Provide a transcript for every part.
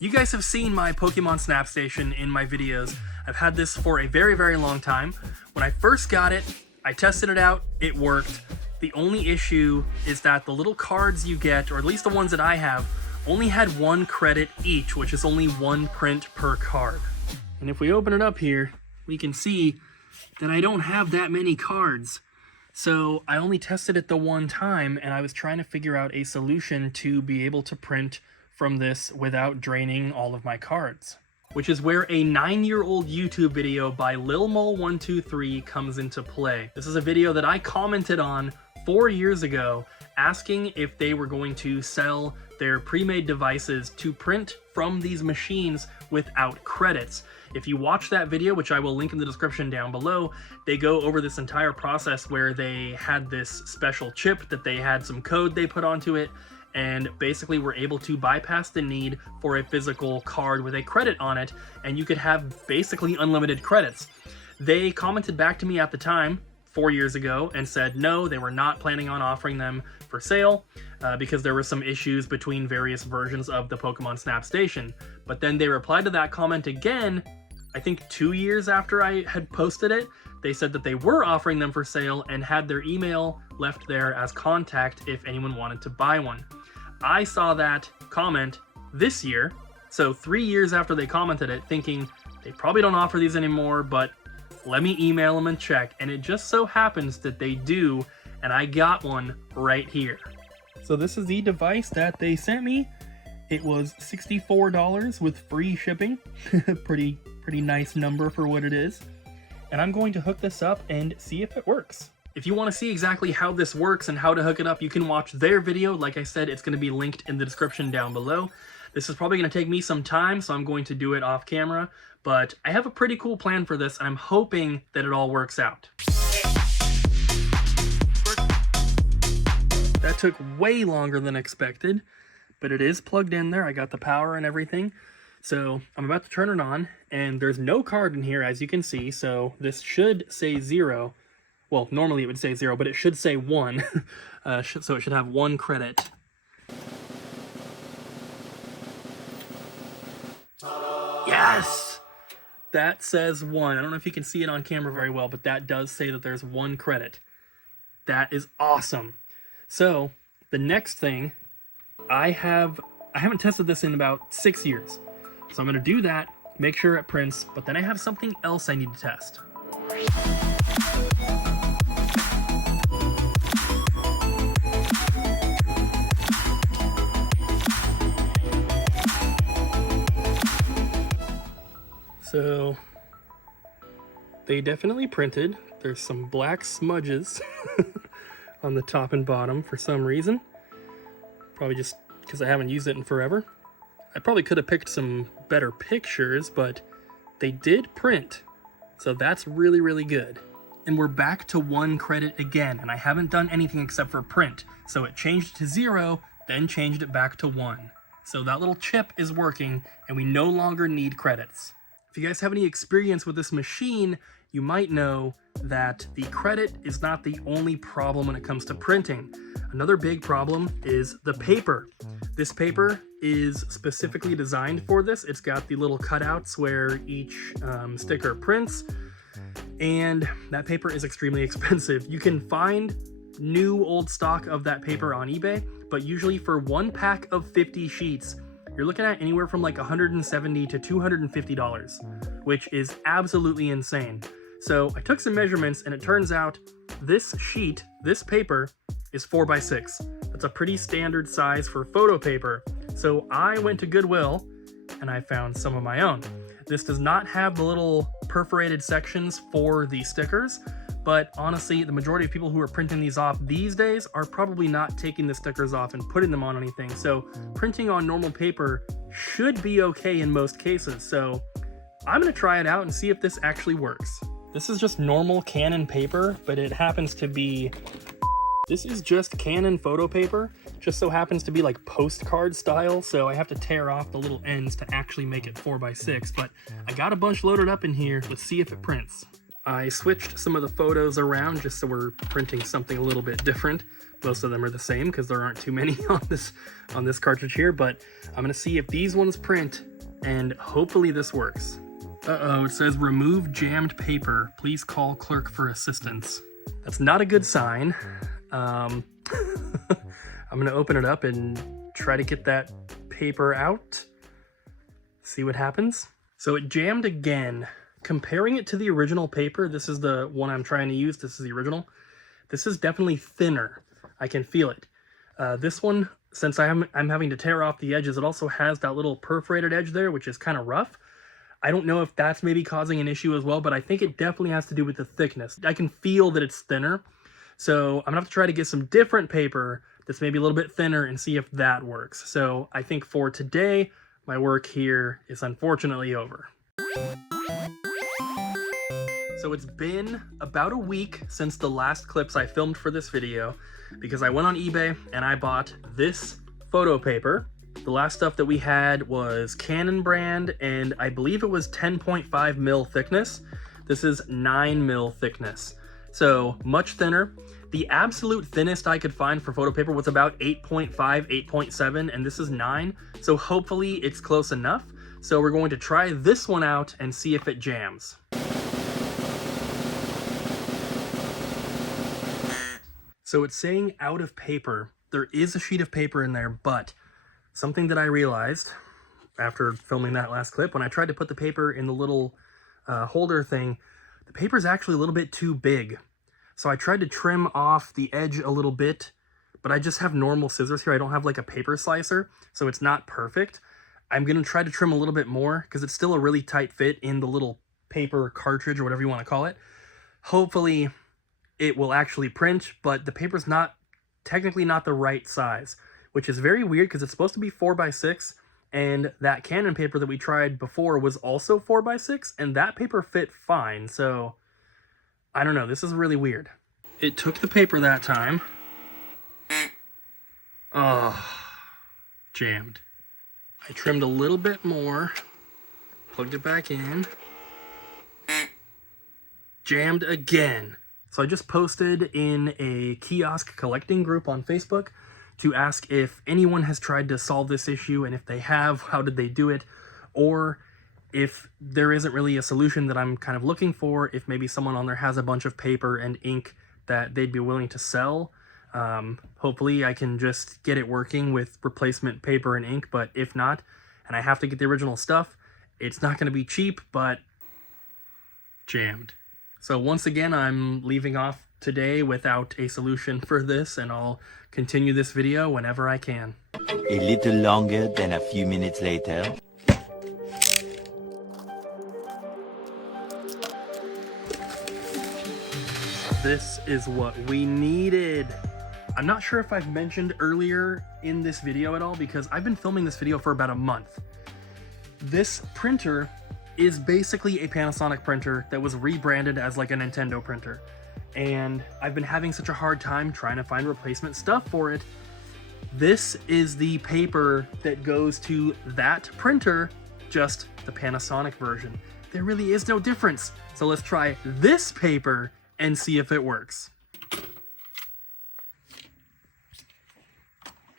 You guys have seen my Pokemon Snap Station in my videos. I've had this for a very, very long time. When I first got it, I tested it out, it worked. The only issue is that the little cards you get, or at least the ones that I have, only had 1 credit each, which is only 1 print per card. And if we open it up here, we can see that I don't have that many cards. So I only tested it the one time, and I was trying to figure out a solution to be able to print from this without draining all of my cards. Which is where a 9-year-old YouTube video by LilMole123 comes into play. This is a video that I commented on 4 years ago, asking if they were going to sell their pre-made devices to print from these machines without credits. If you watch that video, which I will link in the description down below, they go over this entire process where they had this special chip that they had some code they put onto it, and basically were able to bypass the need for a physical card with a credit on it, and you could have basically unlimited credits. They commented back to me at the time, 4 years ago, and said no, they were not planning on offering them for sale because there were some issues between various versions of the Pokemon Snap Station. But then they replied to that comment again, I think 2 years after I had posted it. They said that they were offering them for sale and had their email left there as contact if anyone wanted to buy one. I saw that comment this year, so 3 years after they commented it, thinking they probably don't offer these anymore, but let me email them and check. And it just so happens that they do, and I got one right here. So this is the device that they sent me. It was $64 with free shipping. pretty nice number for what it is. And I'm going to hook this up and see if it works. If you want to see exactly how this works and how to hook it up, you can watch their video. Like I said, it's going to be linked in the description down below. This is probably going to take me some time, so I'm going to do it off camera. But I have a pretty cool plan for this, and I'm hoping that it all works out. That took way longer than expected, but it is plugged in there. I got the power and everything. So I'm about to turn it on, and there's no card in here, as you can see, so this should say 0. Well, normally it would say 0, but it should say 1, so it should have 1 credit. Yes! That says 1. I don't know if you can see it on camera very well, but that does say that there's 1 credit. That is awesome. So, the next thing, I haven't tested this in about 6 years. So I'm going to do that, make sure it prints, but then I have something else I need to test. So, they definitely printed. There's some black smudges on the top and bottom for some reason. Probably just because I haven't used it in forever. I probably could have picked some better pictures, but they did print. So that's really, really good. And we're back to 1 credit again, and I haven't done anything except for print. So it changed to 0, then changed it back to 1. So that little chip is working, and we no longer need credits. If you guys have any experience with this machine, you might know that the credit is not the only problem when it comes to printing. Another big problem is the paper. This paper is specifically designed for this. It's got the little cutouts where each sticker prints, and that paper is extremely expensive. You can find new old stock of that paper on eBay, but usually for 1 pack of 50 sheets, you're looking at anywhere from like $170 to $250, which is absolutely insane. So I took some measurements, and it turns out this sheet, this paper, is 4x6. That's a pretty standard size for photo paper. So I went to Goodwill and I found some of my own. This does not have the little perforated sections for the stickers, but honestly, the majority of people who are printing these off these days are probably not taking the stickers off and putting them on anything. So printing on normal paper should be okay in most cases. So I'm gonna try it out and see if this actually works. This is just normal Canon paper, but it happens to be, this is just Canon photo paper. Just so happens to be like postcard style, so I have to tear off the little ends to actually make it 4x6, but I got a bunch loaded up in here. Let's see if it prints. I switched some of the photos around just so we're printing something a little bit different. Most of them are the same because there aren't too many on this cartridge here, but I'm gonna see if these ones print and hopefully this works. Uh-oh, it says remove jammed paper. Please call clerk for assistance. That's not a good sign. I'm gonna open it up and try to get that paper out. See what happens. So it jammed again. Comparing it to the original paper, this is the one I'm trying to use. This is the original. This is definitely thinner. I can feel it. This one, since I'm having to tear off the edges, it also has that little perforated edge there, which is kind of rough. I don't know if that's maybe causing an issue as well, but I think it definitely has to do with the thickness. I can feel that it's thinner. So I'm gonna have to try to get some different paper that's maybe a little bit thinner and see if that works. So I think for today, my work here is unfortunately over. So it's been about a week since the last clips I filmed for this video because I went on eBay and I bought this photo paper. The last stuff that we had was Canon brand and I believe it was 10.5 mil thickness. This is 9 mil thickness. So much thinner. The absolute thinnest I could find for photo paper was about 8.5, 8.7, and this is 9. So hopefully it's close enough. So we're going to try this one out and see if it jams. So it's saying out of paper. There is a sheet of paper in there, but something that I realized after filming that last clip, when I tried to put the paper in the little holder thing, the paper is actually a little bit too big. So I tried to trim off the edge a little bit, but I just have normal scissors here. I don't have like a paper slicer, so it's not perfect. I'm gonna try to trim a little bit more because it's still a really tight fit in the little paper cartridge or whatever you want to call it. Hopefully it will actually print, but the paper's technically not the right size, which is very weird because it's supposed to be 4x6, and that Canon paper that we tried before was also 4x6, and that paper fit fine, so I don't know, this is really weird. It took the paper that time. Oh, jammed. I trimmed a little bit more, plugged it back in, jammed again. So I just posted in a kiosk collecting group on Facebook to ask if anyone has tried to solve this issue, and if they have, how did they do it? Or if there isn't really a solution that I'm kind of looking for, if maybe someone on there has a bunch of paper and ink that they'd be willing to sell. Hopefully I can just get it working with replacement paper and ink, but if not, and I have to get the original stuff, it's not going to be cheap, but jammed. So once again, I'm leaving off today without a solution for this, and I'll continue this video whenever I can. A little longer than a few minutes later. This is what we needed. I'm not sure if I've mentioned earlier in this video at all, because I've been filming this video for about a month. This printer is basically a Panasonic printer that was rebranded as like a Nintendo printer. And I've been having such a hard time trying to find replacement stuff for it. This is the paper that goes to that printer, just the Panasonic version. There really is no difference. So let's try this paper and see if it works.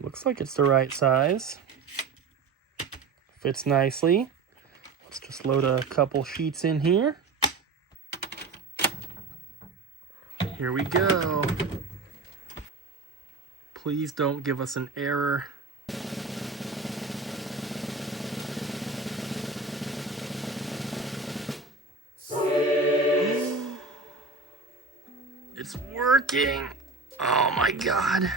Looks like it's the right size. Fits nicely. Let's just load a couple sheets in here. Here we go. Please don't give us an error. It's working. Oh my God.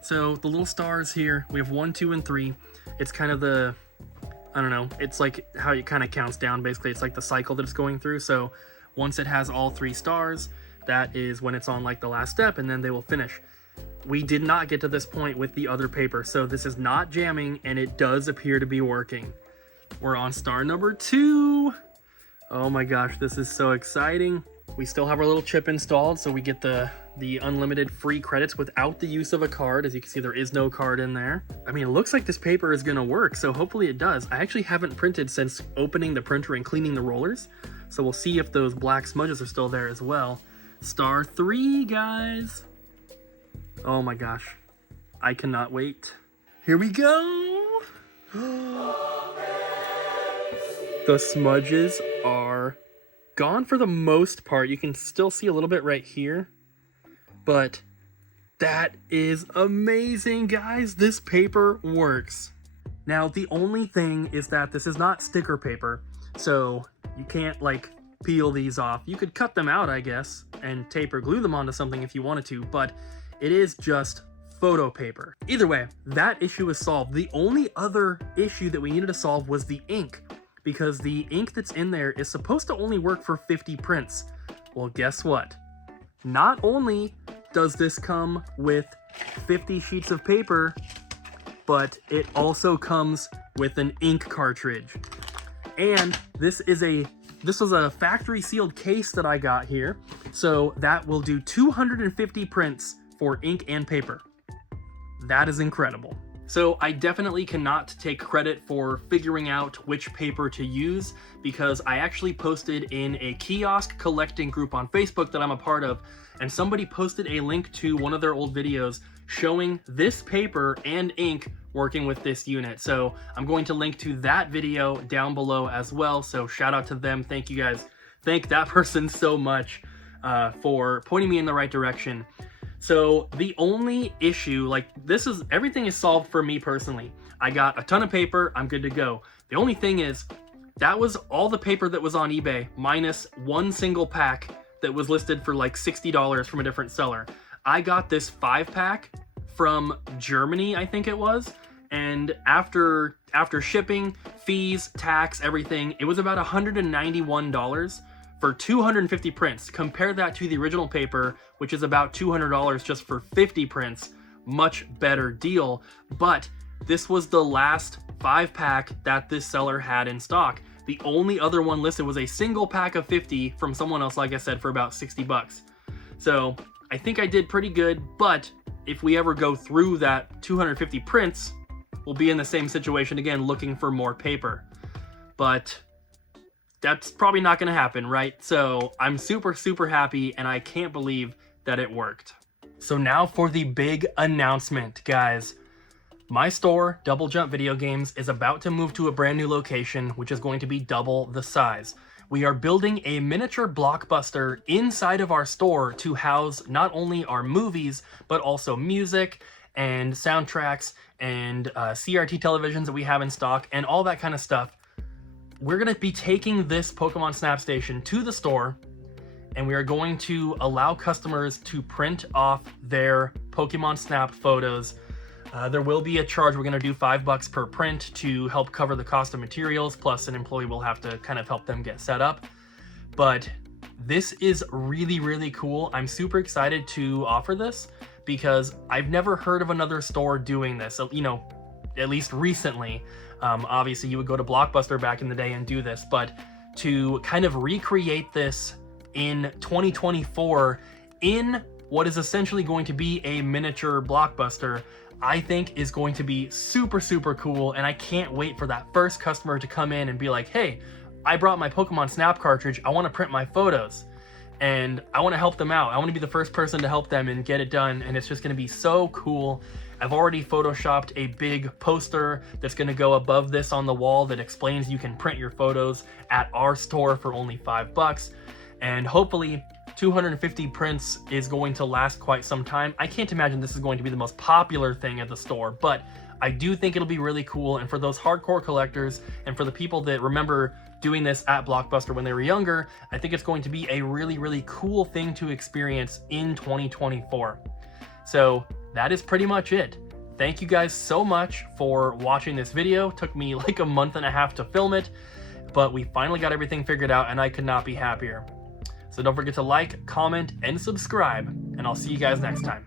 So the little stars here, we have 1, 2, and 3. It's kind of the, I don't know, it's like how it kind of counts down. Basically, it's like the cycle that it's going through. So once it has all 3 stars, that is when it's on like the last step, and then they will finish. We did not get to this point with the other paper, so this is not jamming, and it does appear to be working. We're on star number 2. Oh my gosh, this is so exciting. We still have our little chip installed, so we get the unlimited free credits without the use of a card. As you can see, there is no card in there. I mean, it looks like this paper is gonna work, so hopefully it does. I actually haven't printed since opening the printer and cleaning the rollers, So we'll see if those black smudges are still there as well. Star 3, guys. Oh my gosh. I cannot wait. Here we go. The smudges are gone for the most part. You can still see a little bit right here. But that is amazing, guys. This paper works. Now, the only thing is that this is not sticker paper. So you can't like peel these off. You could cut them out, I guess, and tape or glue them onto something if you wanted to, but it is just photo paper. Either way, that issue is solved. The only other issue that we needed to solve was the ink, because the ink that's in there is supposed to only work for 50 prints. Well, guess what? Not only does this come with 50 sheets of paper, but it also comes with an ink cartridge. And this was a factory sealed case that I got here. So that will do 250 prints for ink and paper. That is incredible. So I definitely cannot take credit for figuring out which paper to use, because I actually posted in a kiosk collecting group on Facebook that I'm a part of, and somebody posted a link to one of their old videos showing this paper and ink working with this unit. So I'm going to link to that video down below as well. So shout out to them. Thank you guys. Thank that person so much for pointing me in the right direction. So the only issue, like everything is solved for me personally. I got a ton of paper, I'm good to go. The only thing is, that was all the paper that was on eBay, minus one single pack that was listed for like $60 from a different seller. I got this 5-pack from Germany, I think it was, and after shipping, fees, tax, everything, it was about $191 for 250 prints. Compare that to the original paper, which is about $200 just for 50 prints. Much better deal, but this was the last 5-pack that this seller had in stock. The only other one listed was a single pack of 50 from someone else, like I said, for about 60 bucks. So I think I did pretty good, but if we ever go through that 250 prints, we'll be in the same situation again, looking for more paper. But that's probably not going to happen, right? So I'm super, super happy, and I can't believe that it worked. So now for the big announcement, guys. My store, Double Jump Video Games, is about to move to a brand new location, which is going to be double the size. We are building a miniature Blockbuster inside of our store to house not only our movies, but also music and soundtracks and CRT televisions that we have in stock and all that kind of stuff. We're going to be taking this Pokemon Snap Station to the store, and we are going to allow customers to print off their Pokemon Snap photos. There will be a charge. We're going to do $5 per print to help cover the cost of materials, plus an employee will have to kind of help them get set up. But this is really, really cool. I'm super excited to offer this because I've never heard of another store doing this, you know, at least recently. Obviously, you would go to Blockbuster back in the day and do this, but to kind of recreate this in 2024 in what is essentially going to be a miniature Blockbuster, I think is going to be super, super cool, and I can't wait for that first customer to come in and be like, hey, I brought my Pokemon Snap cartridge, I want to print my photos, and I want to help them out. I want to be the first person to help them and get it done, and it's just going to be so cool. I've already photoshopped a big poster that's going to go above this on the wall that explains you can print your photos at our store for only $5, and hopefully 250 prints is going to last quite some time. I can't imagine this is going to be the most popular thing at the store, but I do think it'll be really cool. And for those hardcore collectors and for the people that remember doing this at Blockbuster when they were younger, I think it's going to be a really, really cool thing to experience in 2024. So that is pretty much it. Thank you guys so much for watching this video. It took me like a month and a half to film it, but we finally got everything figured out and I could not be happier. So don't forget to like, comment, and subscribe, and I'll see you guys next time.